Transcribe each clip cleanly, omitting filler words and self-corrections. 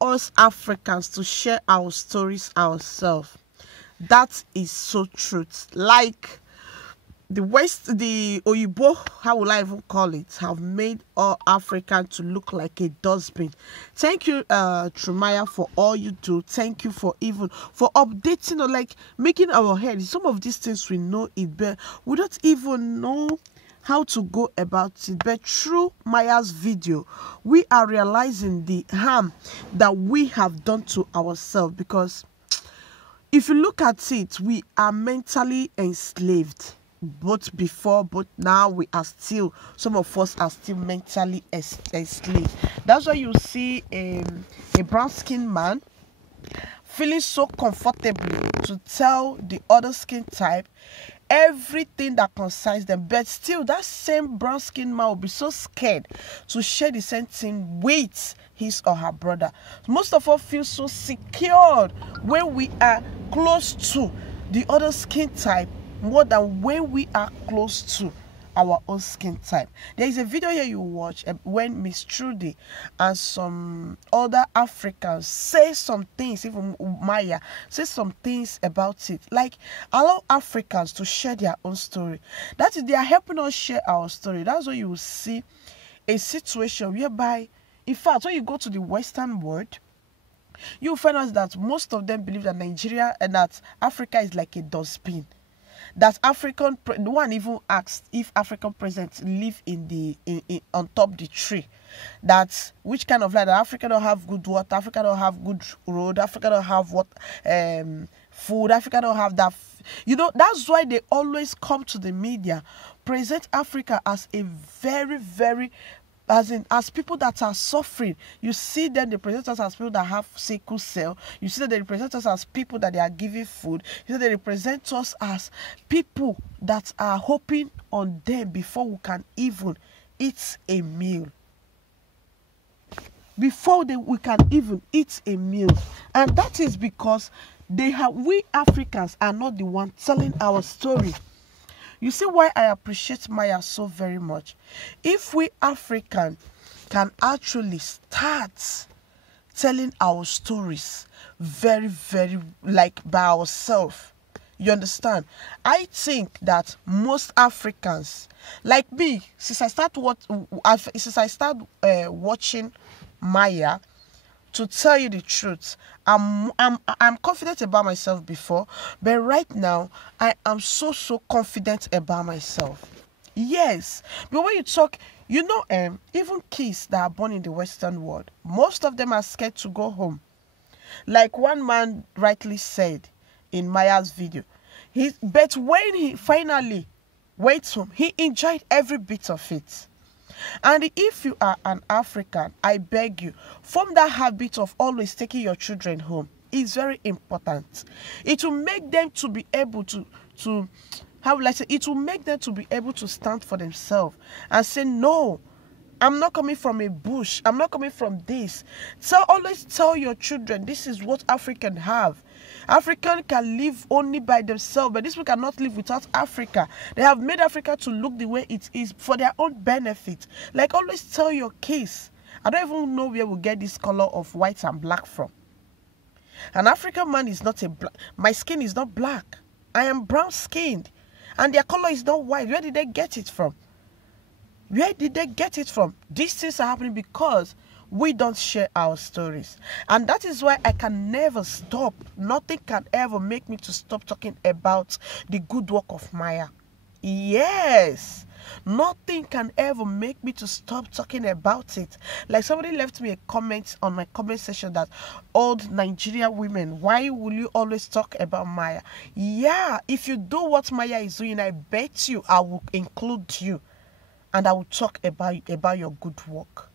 us Africans to share our stories ourselves. That is so truth. Like the West, the Oyibo, how will I even call it, have made all African to look like a dustbin. Thank you, Trumaya, for all you do. Thank you for updating or like making our head. Some of these things we know it, but we don't even know how to go about it. But through Maya's video, we are realizing the harm that we have done to ourselves, because if you look at it, we are mentally enslaved. Both before, but now we are still, some of us are still mentally enslaved. That's why you see a brown-skinned man feeling so comfortable to tell the other skin type everything that concerns them, but still that same brown-skinned man will be so scared to share the same thing with his or her brother. Most of us feel so secured when we are close to the other skin type more than when we are close to our own skin type. There is a video here you watch when Miss Trudy and some other Africans say some things, even Maya say some things about it. Like, allow Africans to share their own story. That is, they are helping us share our story. That's why you will see a situation whereby, in fact, when you go to the Western world, you find out that most of them believe that Nigeria and that Africa is like a dustbin. That no one even asked if African presidents live on top the tree. That which kind of life, that Africa don't have good water, Africa don't have good road, Africa don't have what food, Africa don't have that. You know, that's why they always come to the media, present Africa as a very, very, as people that are suffering. You see them, they present us as people that have sickle cell. You see that they represent us as people that they are giving food. You see, they represent us as people that are hoping on them before we can even eat a meal. We can even eat a meal. And that is because we Africans are not the one telling our story. You see why I appreciate Maya so very much. If we African can actually start telling our stories very, very like by ourselves, you understand? I think that most Africans, like me, since I start watching Maya, to tell you the truth, I'm confident about myself before, but right now I am so confident about myself. Yes, but when you talk, you know, even kids that are born in the Western world, most of them are scared to go home. Like one man rightly said in Maya's video, but when he finally went home, he enjoyed every bit of it. And if you are an African, I beg you, form that habit of always taking your children home. It's very important. It will make them to be able to how will I say, it will make them to be able to stand for themselves and say, no, I'm not coming from a bush. I'm not coming from this. So always tell your children, this is what African have. African can live only by themselves, but these people cannot live without Africa. They have made Africa to look the way it is for their own benefit. Like, always tell your kids. I don't even know where we get this color of white and black from. An African man is not a black. My skin is not black. I am brown skinned. And their color is not white. Where did they get it from? Where did they get it from? These things are happening because we don't share our stories. And that is why I can never stop. Nothing can ever make me to stop talking about the good work of Maya. Yes. Nothing can ever make me to stop talking about it. Like somebody left me a comment on my comment section that, old Nigerian women, why will you always talk about Maya? Yeah, if you do what Maya is doing, I bet you I will include you. And I will talk about your good work.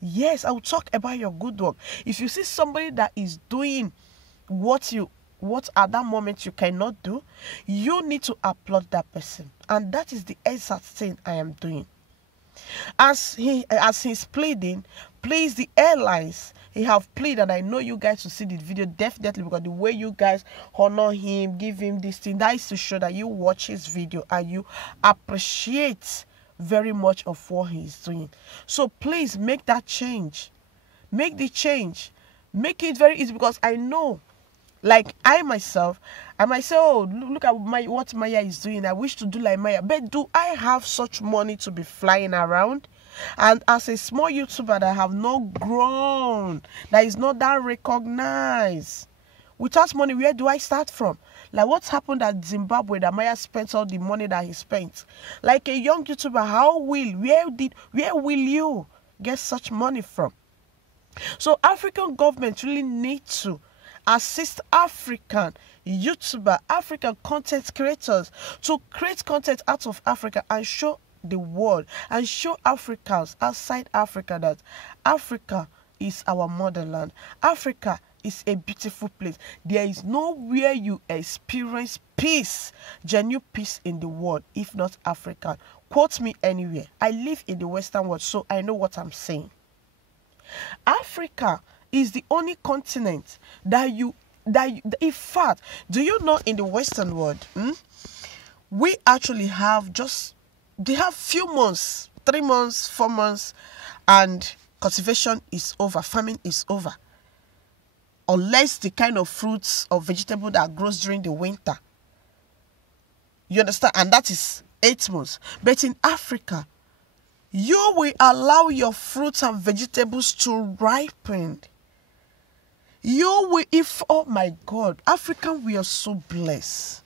Yes, I will talk about your good work. If you see somebody that is doing what at that moment you cannot do, you need to applaud that person. And that is the exact thing I am doing. As he's pleading, please, the airlines, he have pleaded, and I know you guys will see the video definitely, because the way you guys honor him, give him this thing, that is to show that you watch his video and you appreciate very much of what he's doing. So please make that change. Make the change. Make it very easy, because I know, like I might say, oh, look at what Maya is doing. I wish to do like Maya. But do I have such money to be flying around? And as a small YouTuber that have not grown, that is not that recognized, without money, where do I start from? Like what happened at Zimbabwe that Maya spent all the money that he spent? Like a young YouTuber, where will you get such money from? So African government really need to assist African YouTuber, African content creators to create content out of Africa and show the world and show Africans outside Africa that Africa is our motherland. Africa is a beautiful place. There is nowhere you experience peace, genuine peace in the world, if not Africa. Quote me anywhere. I live in the Western world, so I know what I'm saying. Africa is the only continent in fact, do you know in the Western world, we actually have they have few months, 3 months, 4 months, and cultivation is over, farming is over. Unless the kind of fruits or vegetable that grows during the winter. You understand? And that is 8 months. But in Africa, you will allow your fruits and vegetables to ripen. Oh my God, African, we are so blessed.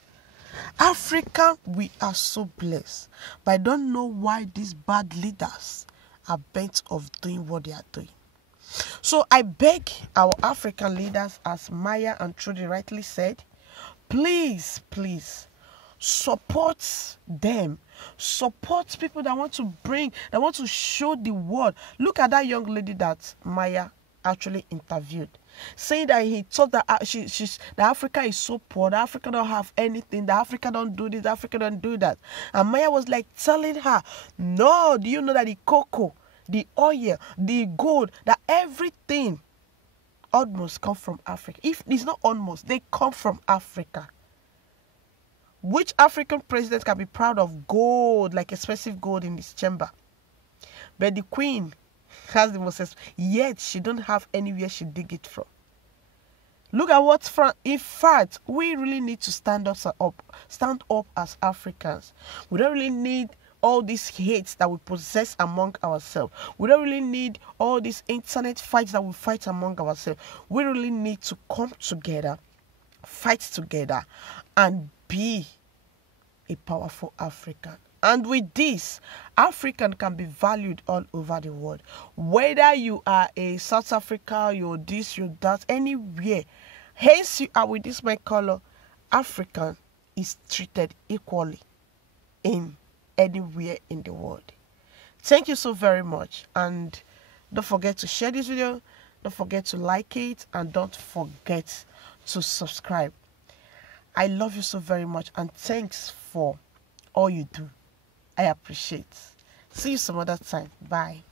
African, we are so blessed. But I don't know why these bad leaders are bent of doing what they are doing. So I beg our African leaders, as Maya and Trudy rightly said, please, please, support them. Support people that want to show the world. Look at that young lady that Maya actually interviewed, saying that he thought that that Africa is so poor, that Africa don't have anything, that Africa don't do this, that Africa don't do that. And Maya was like telling her, no, do you know that the cocoa, the oil, the gold, that everything almost come from Africa? If it's not almost, they come from Africa. Which African president can be proud of gold, like expensive gold in his chamber? But the queen has the most, yet she don't have anywhere she dig it from. Look at what's from. In fact, we really need to stand up as Africans. We don't really need all these hates that we possess among ourselves. We don't really need all these internet fights that we fight among ourselves. We really need to come together, fight together, and be a powerful African. And with this, African can be valued all over the world. Whether you are a South Africa, you're this, you're that, anywhere. Hence you are with this my color, African is treated equally in anywhere in the world. Thank you so very much. And don't forget to share this video. Don't forget to like it. And don't forget to subscribe. I love you so very much. And thanks for all you do. I appreciate. See you some other time. Bye.